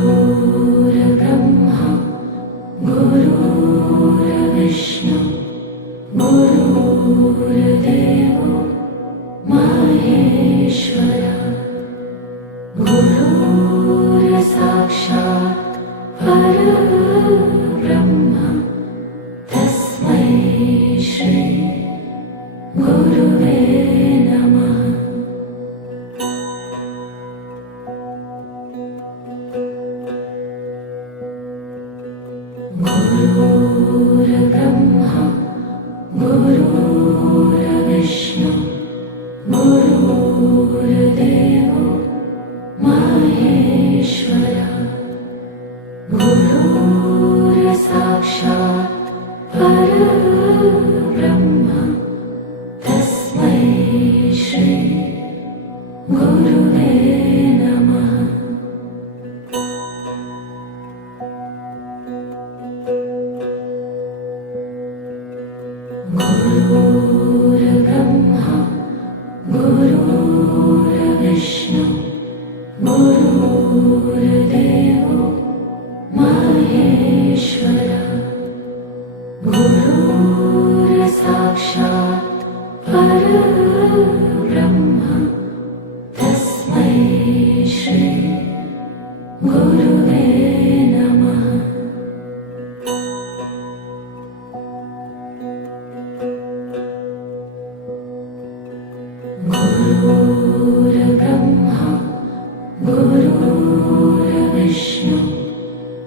गुरुर्ब्रह्मा गुरुर्ब्रह्मा गुरुर्विष्णु गुरुर्देवो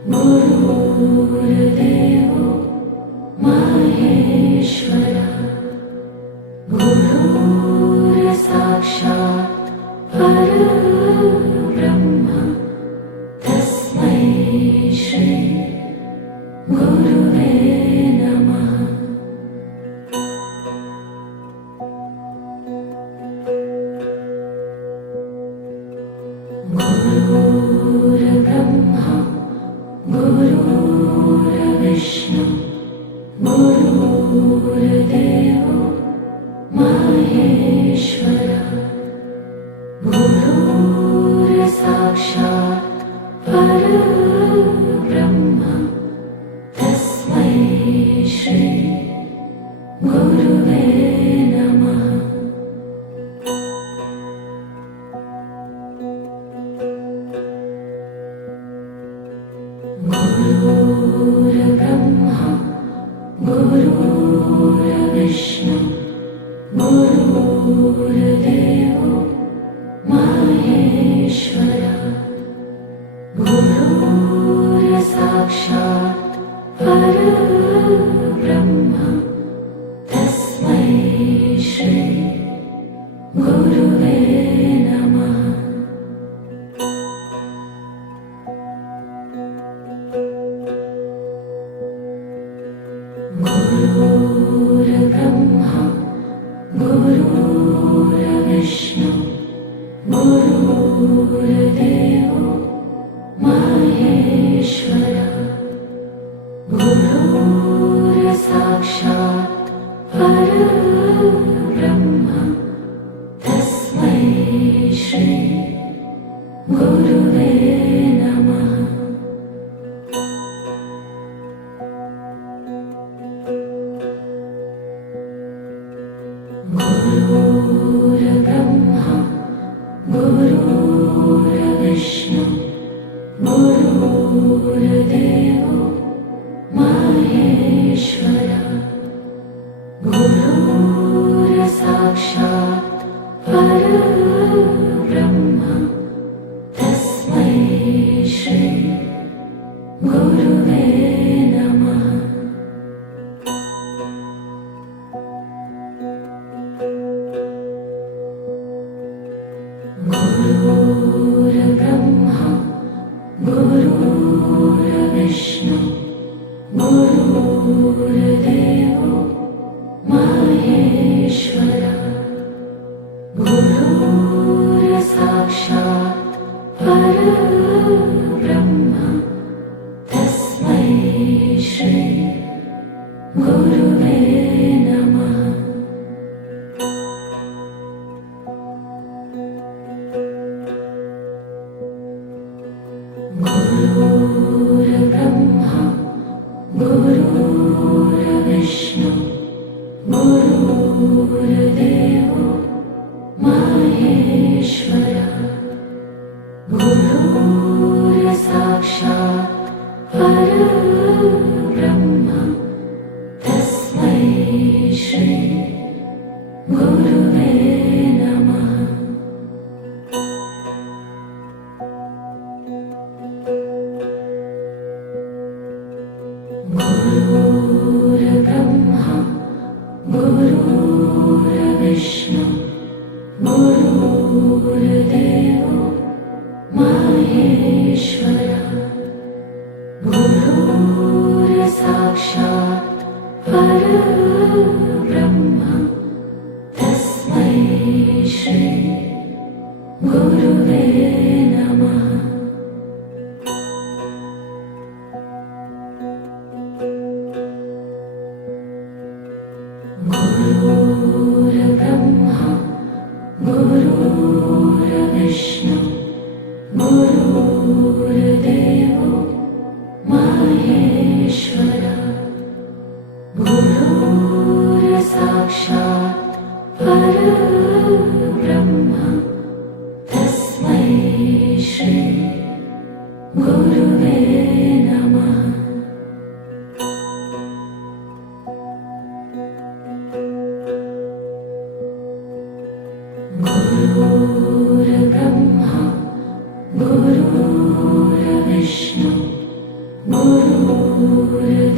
गुरुर्देवो महेश्वर परब्रह्म Guru Oh. गुरुर्विष्णु कृष्ण गुरूरुदेवो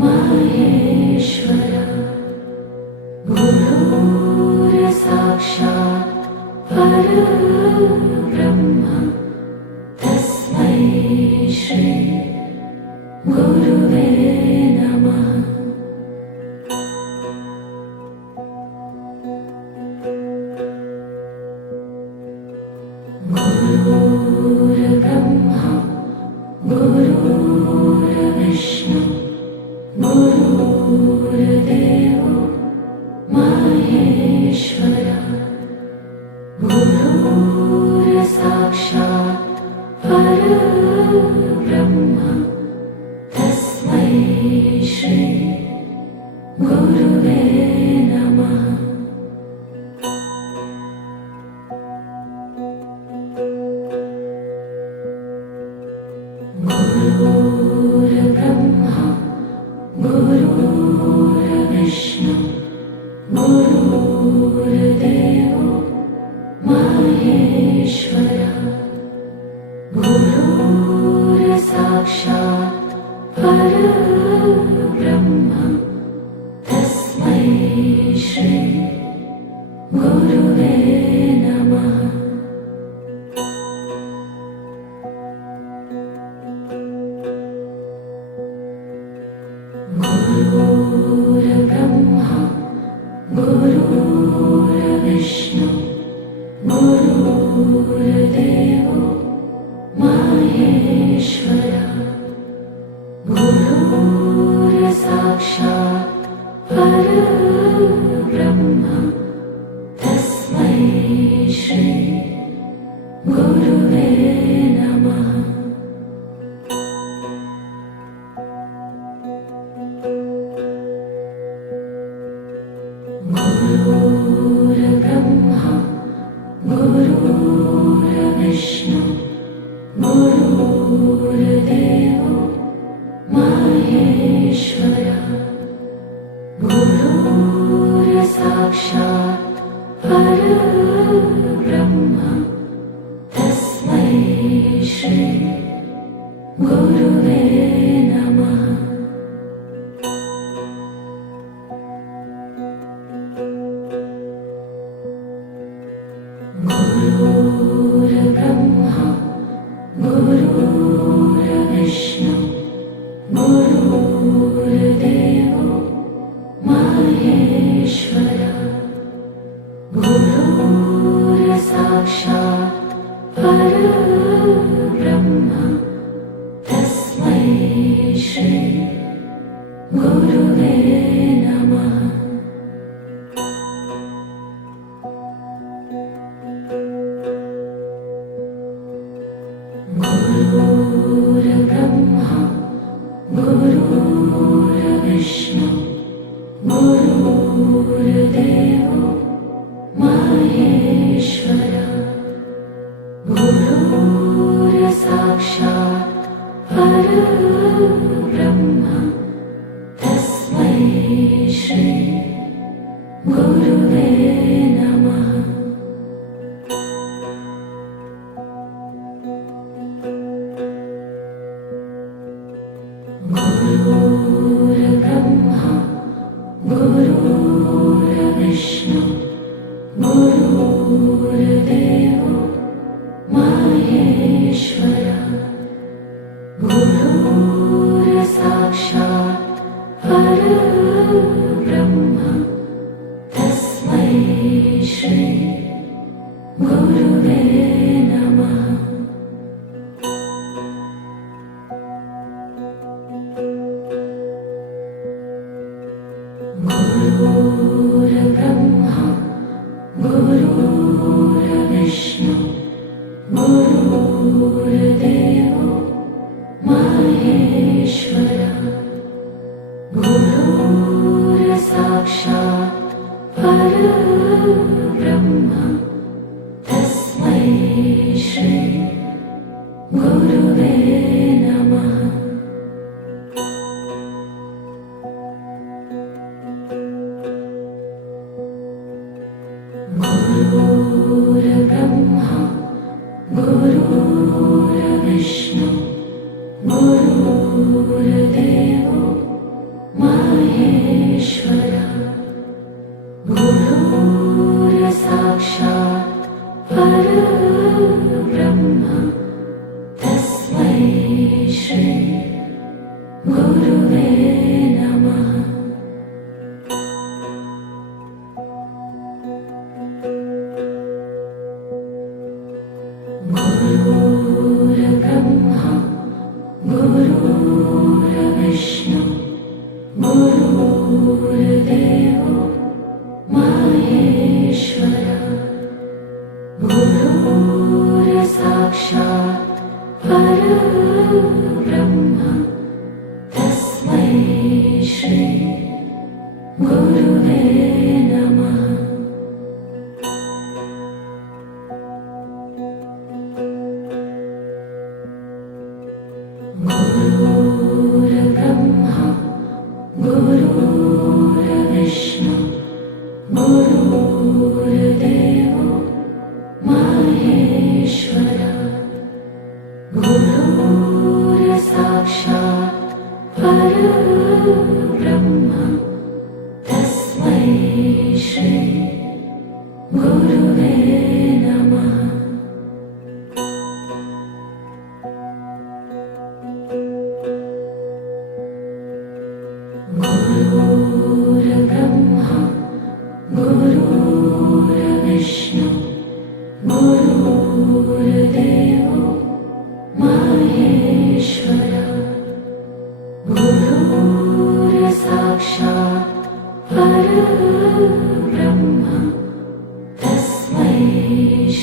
माहेश्वर गुरूरसाक्षात् पर तस्मै श्री गुरुवे साक्षात् पर तस्मै श्री गुरुवे नमः। गुरुवे गुरुर्ब्रह्मा गुरुर्देवो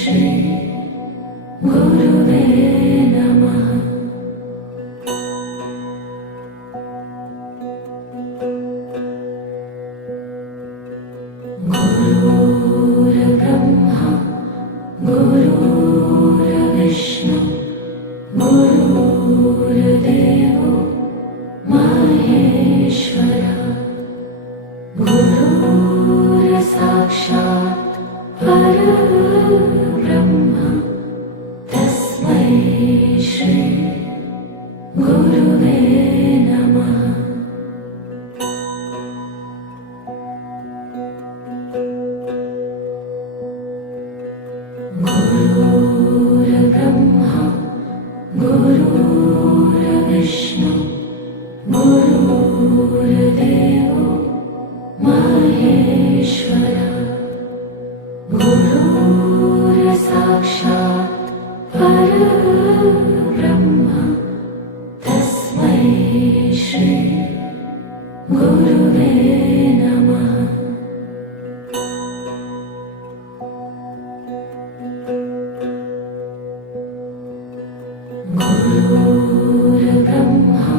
श्री गुरुवे नमः Guru. ब्रह्मा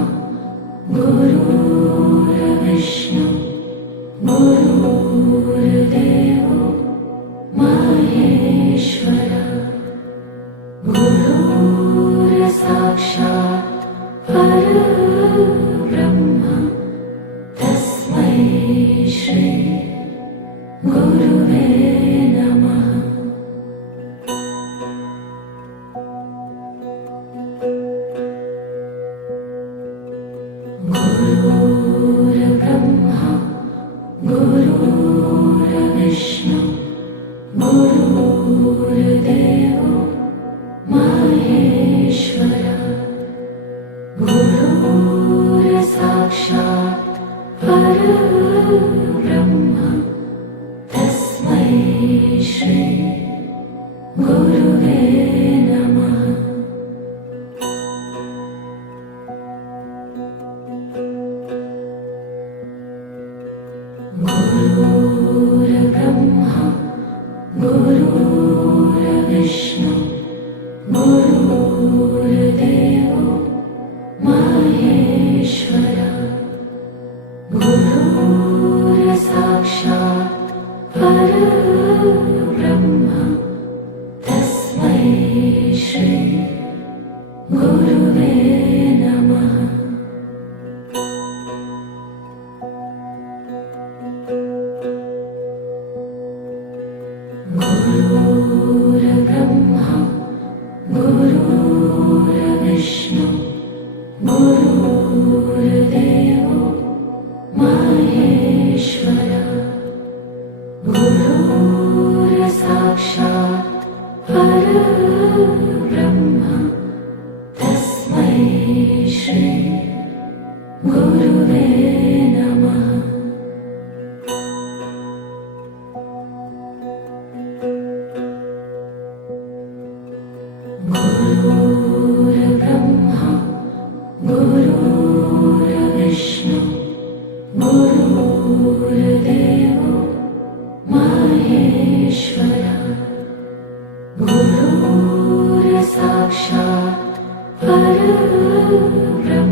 गुरुर्विष्णु गुरु Guru Vishnu, Guru Deva. गुरुदेवो ईश्वर साक्षात् परब्रह्म